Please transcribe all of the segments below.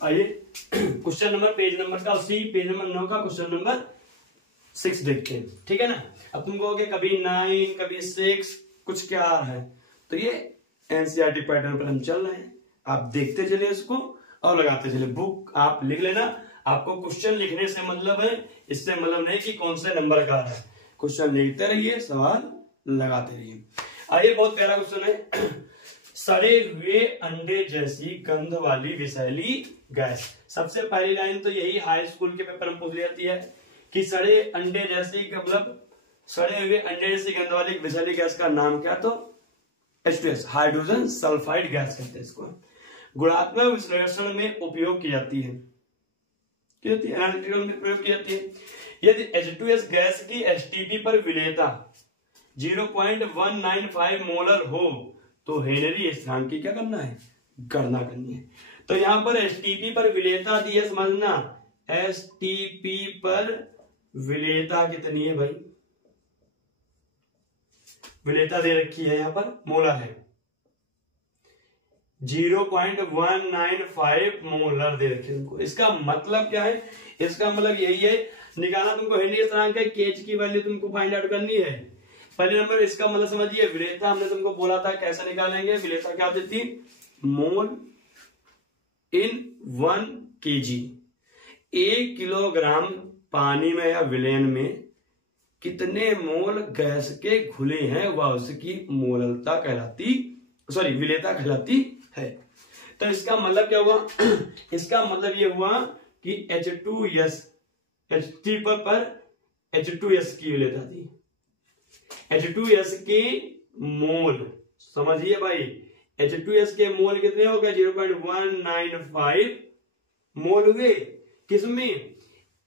आइए question number page number का उसी पेज नंबर 9 का क्वेश्चन नंबर 6 देखते हैं, ठीक है ना। अब तुम कहोगे कभी 9 कभी 6 कुछ क्या है, तो ये एनसीईआरटी पैटर्न पर हम चल रहे हैं, आप देखते चले इसको और लगाते चले। बुक आप लिख लेना, आपको क्वेश्चन लिखने से मतलब है, इससे मतलब नहीं कि कौन से नंबर का है। क्वेश्चन लिखते रहिए, सवाल लगाते रहिए। आइए बहुत प्यारा क्वेश्चन है, सड़े हुए अंडे जैसी गंध वाली विषैली गैस। सबसे पहली लाइन तो यही हाई स्कूल के पेपर में पूछ ली जाती है कि सड़े अंडे जैसी, मतलब सड़े हुए अंडे जैसी गंध वाली विषैली गैस का नाम क्या, तो H2S, हाइड्रोजन सल्फाइड गैस कहते हैं इसको। गुणात्मक विश्लेषण में उपयोग की जाती है, एनालिटिकल में प्रयोग की जाती है। यदि H2S गैस की एसटीपी पर विलेयता 0.195 मोलर हो तो हेनरी स्थिरांक की क्या करना है, गणना करनी है। तो यहां पर एसटीपी पर विलेयता दी है, समझना एसटीपी पर विलेयता कितनी है भाई, विलेयता दे रखी है यहां पर, मोलर है 0.195 मोलर दे रखी है तुमको। इसका मतलब क्या है, इसका मतलब यही है, निकालना तुमको हेनरी स्थिरांक है, केज की वैल्यू तुमको फाइंड आउट करनी है। पहले नंबर इसका मतलब समझिए, विलेयता हमने तुमको बोला था कैसे निकालेंगे। विलेयता क्या देती, मोल इन 1 kg। 1 किलोग्राम पानी में या विलयन में कितने मोल गैस के घुले हैं वह उसकी मोललता कहलाती, सॉरी विलेयता कहलाती है। तो इसका मतलब क्या हुआ, इसका मतलब ये हुआ कि H2S, H3 पर H2S की विलेयता थी, H2S के मोल, समझिए भाई H2S के मोल कितने हो गए, 0.195 मोल हुए, किसमें,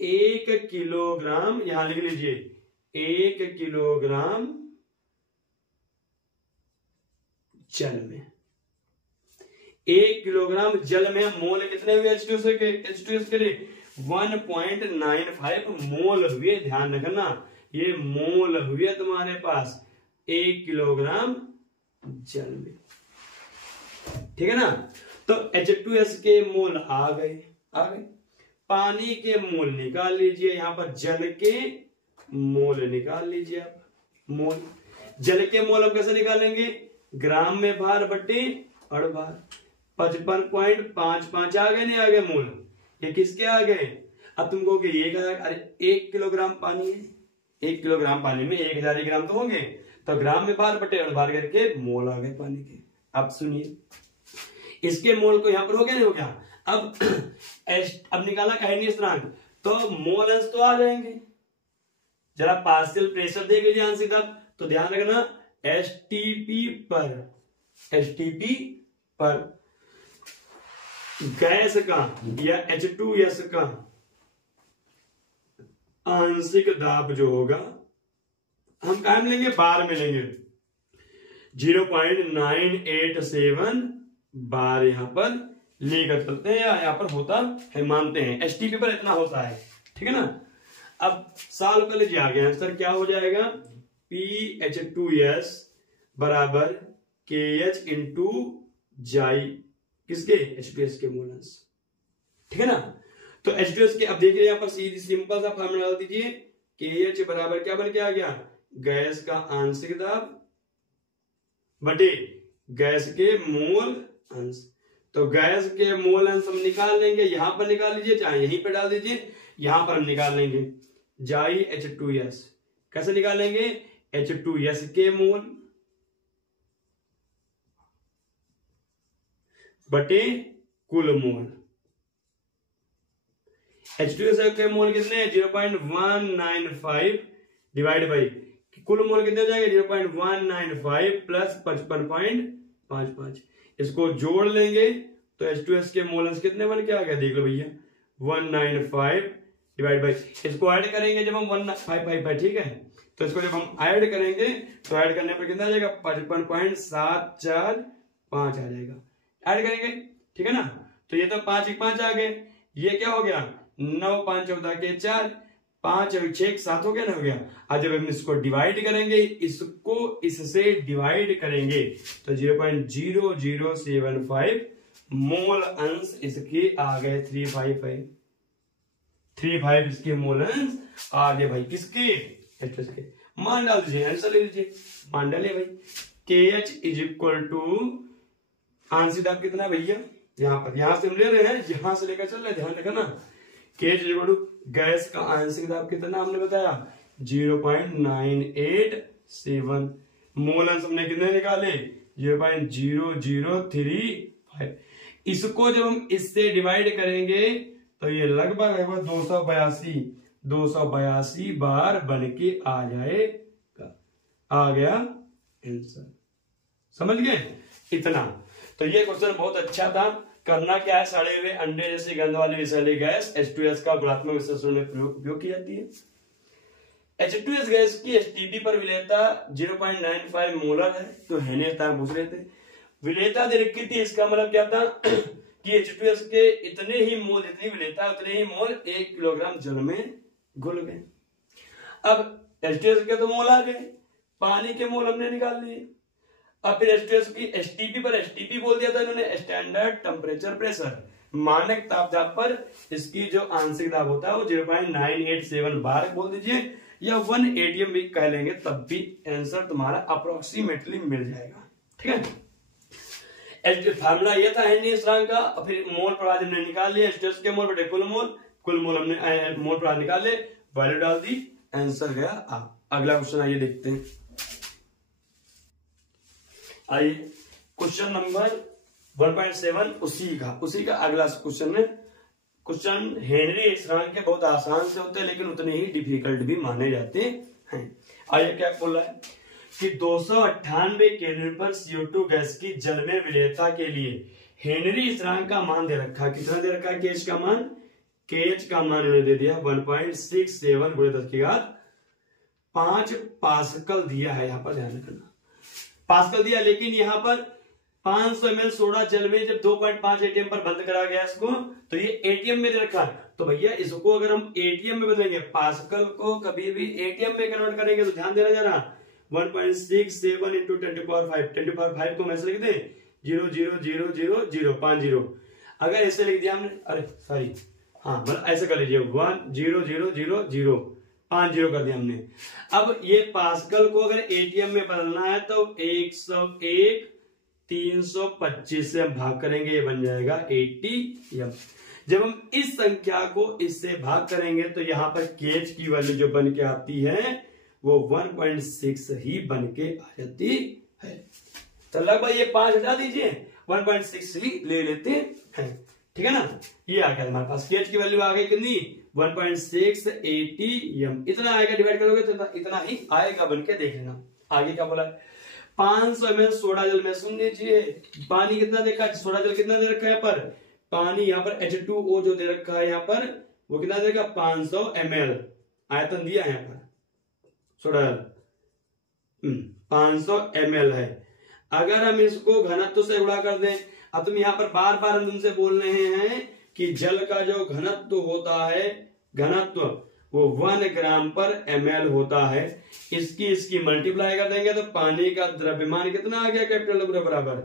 1 किलोग्राम, यहां लिख लीजिए 1 किलोग्राम जल में। 1 किलोग्राम जल में मोल कितने हुए H2S के लिए 1.95 मोल हुए। ध्यान रखना ये मोल हुए तुम्हारे पास 1 किलोग्राम जल में, ठीक है ना। तो H2S के मोल आ गए। पानी के मोल निकाल लीजिए, यहां पर जल के मोल निकाल लीजिए आप। मोल, जल के मोल हम कैसे निकालेंगे, ग्राम में भार बटे अड़भार। 55.55 आ गए, नहीं आ गए मोल, ये किसके आ गए। अब तुमको ये कहा, अरे 1 किलोग्राम पानी है, 1 किलोग्राम पानी में 1000 ग्राम तो होंगे, तो ग्राम में भार बटे अड़भार करके मोल आ गए पानी के। अब सुनिए, इसके मोल को यहां पर हो गया, नहीं हो गया। अब निकाला हेनरी स्थिरांक, तो मोल अंश तो आ जाएंगे। जरा पार्शियल प्रेशर देख लीजिए आंसर तब, तो ध्यान रखना एसटीपी पर गैस का या H2S का आंशिक दाब जो होगा, हम कहा लेंगे, बार में लेंगे 0.987 बार यहां पर लेकर चलते हैं, या यहां पर होता है, मानते हैं एसटीपी पर इतना होता है, ठीक है ना। अब सॉल्व कर लीजिए, आगे आंसर क्या हो जाएगा, PH2S बराबर KH इंटू जाई, किसके, H2S के मोल अंश, ठीक है ना। तो H2S के, अब देखिए यहां पर सीधी सिंपल सा फॉर्मूला डाल दीजिए, KH बराबर क्या बन के आ गया, गैस का आंशिक दाब बटे गैस के मोल अंश। तो गैस के मोल अंश हम निकाल लेंगे, यहां पर निकाल लीजिए, चाहे यहीं पर डाल दीजिए, यहां पर हम निकाल लेंगे जाई H2S। कैसे निकालेंगे, H2S के मोल बटे कुल मोल। H2S के मोल कितने हैं, 0.195 डिवाइड बाई कुल मोल कितने हो जाएंगे, 0.195 प्लस 55.55। इसको जोड़ लेंगे तो H2S के मोल अंश कितने बन के आ गया, देख लो भैया, 195 डिवाइड बाई, इसको ऐड करेंगे जब हम 1555, ठीक है। तो इसको जब हम ऐड करेंगे तो ऐड करने पर कितना आ जाएगा, 55.745 आ जाएगा, ऐड करेंगे, ठीक है ना। तो ये तो 5 1 5 आ गए, ये क्या हो गया, 9 5 14 के 4, 5 और 6 7 हो गया ना, हो गया। आज जब हम इसको डिवाइड करेंगे, इसको इससे डिवाइड करेंगे तो 0.0075 मोल अंश इसके आ गए 355, 35 इसके मोल अंश आ गए भाई किसके, H2S के। मान डाल दीजिए, आंसर ले लीजिए, मान डालिए भाई। KH इज इक्वल टू आंशिक दाब कितना है भैया, यहाँ पर, यहां से हम ले रहे हैं, यहां से लेकर चल रहे हैं, ध्यान रखना ना। KH is equal to gas का आंशिक दाब कितना हमने बताया 0.987, मोल अंश हमने कितने निकाले 0.0035। इसको जब हम इससे डिवाइड करेंगे तो ये लगभग 282 बार बन के आ जाएगा, आ गया आंसर। समझ गए इतना। तो ये क्वेश्चन बहुत अच्छा था। करना क्या है, सड़े हुए अंडे जैसी गंध वाली विषैली गैस H2S का गुणात्मक विश्लेषण में उपयोग की जाती है। H2S गैस की एसटीपी पर विलेयता 0.95 मोलर है, तो हेनेता पूछ रहे थे। विलेयता दे रखी थी, इसका मतलब क्या था कि H2S के इतने ही मोल, जितनी विलेयता उतने ही मोल 1 किलोग्राम जल में घुल गए। अब H2S के तो मोल आ गए, पानी के मोल हमने निकाल लिए। अब फिर H2S की एसटीपी पर, एसटीपी बोल दिया था इन्होंने, स्टैंडर्ड टेम्परेचर प्रेशर, मानक ताप दाब पर इसकी जो आंशिक दाब होता है वो 0.987 बार बोल दीजिए, या 1 ATM भी कह लेंगे, तब भी आंसर तुम्हारा अप्रोक्सीमेटली मिल जाएगा। ठीक है, फार्मूला ये था हेनरी स्थिरांक का। फिर मोल प्रवाह हमने निकाल लिया, H2S के मोल बटे कुल मोल हमने मोल प्रवाह निकाल ले, वैल्यू डाल दी, आंसर गया आ। अगला क्वेश्चन आइए देखते हैं। आइए क्वेश्चन नंबर 1.7 उसी का अगला क्वेश्चन है। क्वेश्चन हेनरी स्थिरांक के बहुत आसान से होते हैं, लेकिन उतने ही डिफिकल्ट भी माने जाते हैं। आइए क्या बोल रहा है कि 298 केल्विन पर CO2 गैस की जल में विलेयता के लिए हेनरी स्थिरांक का मान दे रखा है। कितना दे रखा है KH का मान? KH का मान उन्होंने दे दिया 1.67 × 10⁵ पास्कल दिया है। यहाँ पर ध्यान रखना, पास्कल दिया, लेकिन यहाँ पर 500 ml सोडा जल में जब 2.5 ATM पर बंद करा गया इसको, तो ये ATM में दे रखा है। तो भैया इसको अगर हम ATM में बदलेंगे, पास्कल को कभी भी ATM में कन्वर्ट करेंगे, तो ध्यान देना जरा, 1.67 × 10⁵ को मैसे लिख दे 0.000050। अगर ऐसे लिख दिया हमने, अरे सॉरी, हाँ मतलब ऐसे कर लीजिए 1.000050 कर दिया हमने। अब ये पास्कल को अगर ATM में बदलना है तो 101 325 से हम भाग करेंगे, ये बन जाएगा 80M। जब हम इस संख्या को इससे भाग करेंगे तो यहाँ पर KH की वैल्यू जो बन के आती है वो 1.6 ही बन के आ जाती है। तो लगभग ये 5 हटा दीजिए, 1.6 ही ले लेते हैं। ठीक है ना, ये आ गया हमारे पास। KH की वैल्यू आ गई कितनी 1.680M। इतना आएगा, डिवाइड करोगे तो इतना ही आएगा, बन के देख लेना। आगे क्या बोला है, 500 ml सोडा जल में, सुन लीजिए पानी कितना देखा है, सोडा जल कितना दे रखा है यहाँ पर, पानी यहाँ पर H2O जो दे रखा है यहाँ पर वो कितना देगा 500 ml आयतन दिया है यहाँ पर, सोडा जल 500 ml है। अगर हम इसको घनत्व से गुणा कर दें, अब तुम यहाँ पर बार बार हम तुमसे बोल रहे हैं कि जल का जो घनत्व होता है, घनत्व वो 1 ग्राम पर ml होता है, इसकी मल्टीप्लाई कर देंगे तो पानी का द्रव्यमान कितना आ गया कैपिटल W बराबर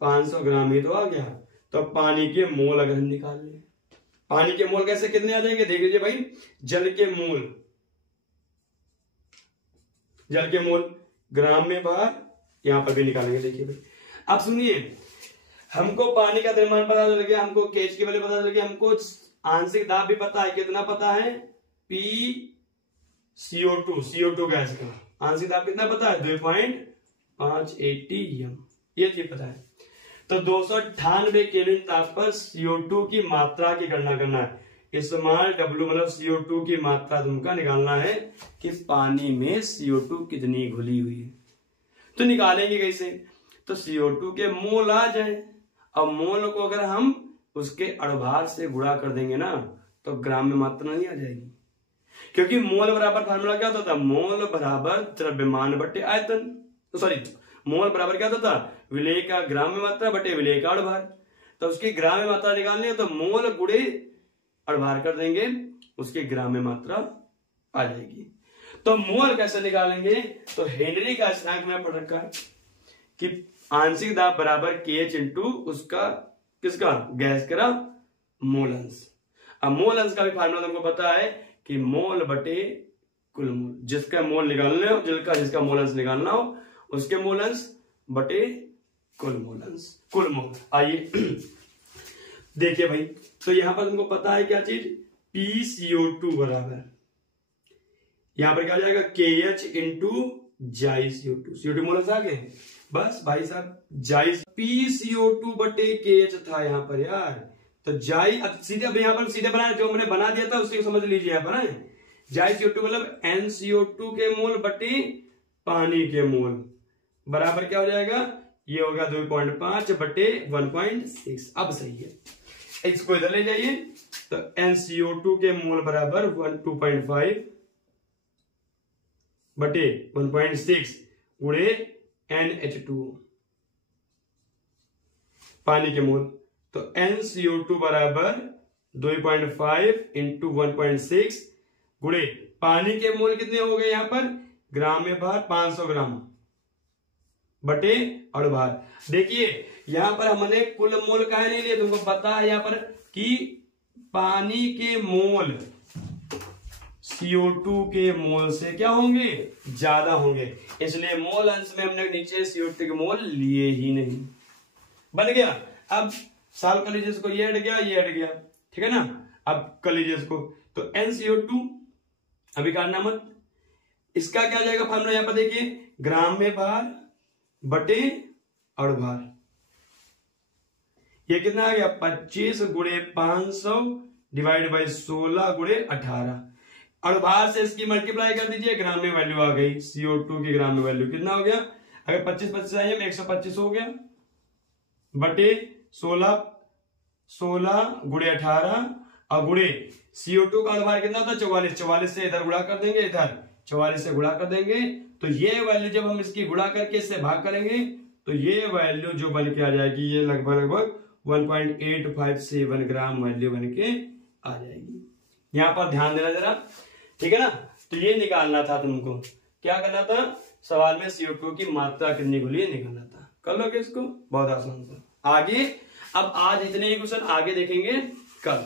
500 ग्राम ही तो आ गया। तो पानी के मोल अगर हम निकाल लें, पानी के मोल कैसे कितने आ जाएंगे, देख लीजिए भाई, जल के मोल ग्राम में बाहर, यहां पर भी निकालेंगे। देखिए भाई, अब सुनिए, हमको पानी का द्रव्यमान पता चल गया, हमको KH की वैल्यू पता चल गया, हमको आंशिक दाब भी पता है, कितना पता है CO2 गैस का आंशिक दाब कितना पता है 2.580M, ये चीज पता है। तो 298 केल्विन ताप पर CO2 की मात्रा की गणना करना है। स्मॉल W मतलब CO2 की मात्रा तुमका निकालना है कि पानी में CO2 कितनी घुली हुई है। तो निकालेंगे कैसे, तो CO2 के मोल आ जाए। अब मोल को अगर हम उसके अणुभार से गुणा कर देंगे ना, तो ग्राम में मात्रा नहीं आ जाएगी, क्योंकि मोल बराबर फार्मूला क्या होता था, मोल बराबर द्रव्यमान बटे आयतन, तो सॉरी, मोल बराबर क्या होता था, विलेय का ग्राम में मात्रा बटे विलेय का अणुभार। तो उसकी ग्राम में मात्रा निकालनी है तो मोल गुणे अणुभार कर देंगे, उसके ग्राम में मात्रा आ जाएगी। तो मोल कैसे निकालेंगे, तो हेनरी का स्थिरांक में पढ़ रखा है कि आंशिक दाब बराबर KH इंटू उसका किसका? गैस का मोल अंश। अब मोल अंश का भी फार्मूला तुमको पता है कि मोल बटे कुल मोल, जिसका मोल निकालना हो, जिसका मोल अंश निकालना हो उसके मोल अंश बटे कुल मोल अंश, कुल मोल। आइए देखिए भाई, तो यहां पर तुमको पता है क्या चीज, PCO2 बराबर, यहां पर क्या हो जाएगा KH इंटू जाई CO2, CO2 मोल अंश आ गए। बस भाई साहब जाई PCO2 बटे KH था यहाँ पर यार, तो जाई सीधे, अब यहाँ पर सीधे बनाया, जो मैंने बना दिया था उसी को समझ लीजिए यहाँ पर है। जाई CO2 मतलब NCO2 के मोल बटे पानी के मोल बराबर क्या हो जाएगा, ये होगा 2.5 बटे 1.6। अब सही है, इसको इधर ले जाइए, तो NCO2 के मोल बराबर 2.5 बटे 1.6 गुणे NH2 पानी के मोल, तो NCO2 बराबर 2.5 इंटू 1.6 गुणे पानी के मोल कितने हो गए यहाँ पर, ग्राम में भार 500 ग्राम बटे अणुभार। देखिए यहां पर हमने कुल मोल काहे नहीं लिए, तुमको पता है यहाँ पर कि पानी के मोल CO2 के मोल से क्या होंगे, ज्यादा होंगे, इसलिए मोल अंश में हमने नीचे CO2 के मोल लिए ही नहीं। बन गया। अब सॉल्व कर लीजिए इसको, ये हट गया, ये हट गया, ठीक है ना। अब कर लीजिए इसको, तो NCO2 अभी काटना मत, इसका क्या जाएगा फार्मूला, यहां पर देखिए ग्राम में भार बटे अणुभार, ये कितना आ गया 25 गुणे 500 डिवाइड बाई 16 गुणे 18। अणुभार से इसकी मल्टीप्लाई कर दीजिए, ग्राम में वैल्यू आ गई, CO2 की ग्राम में वैल्यू कितना हो गया, अगर 25 आइए 125 हो गया बटे 16 गुणे 18 और गुणे CO2 का अणुभार कितना था 44, 44 से इधर गुणा कर देंगे, इधर 44 से गुणा कर देंगे, तो ये वैल्यू जब हम इसकी गुणा करके इससे भाग करेंगे तो ये वैल्यू जो बन के आ जाएगी, ये लगभग 1.857 ग्राम वैल्यू बन के आ जाएगी। यहां पर ध्यान देना जरा, ठीक है ना। तो ये निकालना था तुमको, क्या करना था, सवाल में CO2 की मात्रा कितनी खुली निकालना था। कर लोगे इसको, बहुत आसान था। आगे अब आज इतने ही क्वेश्चन, आगे देखेंगे कल।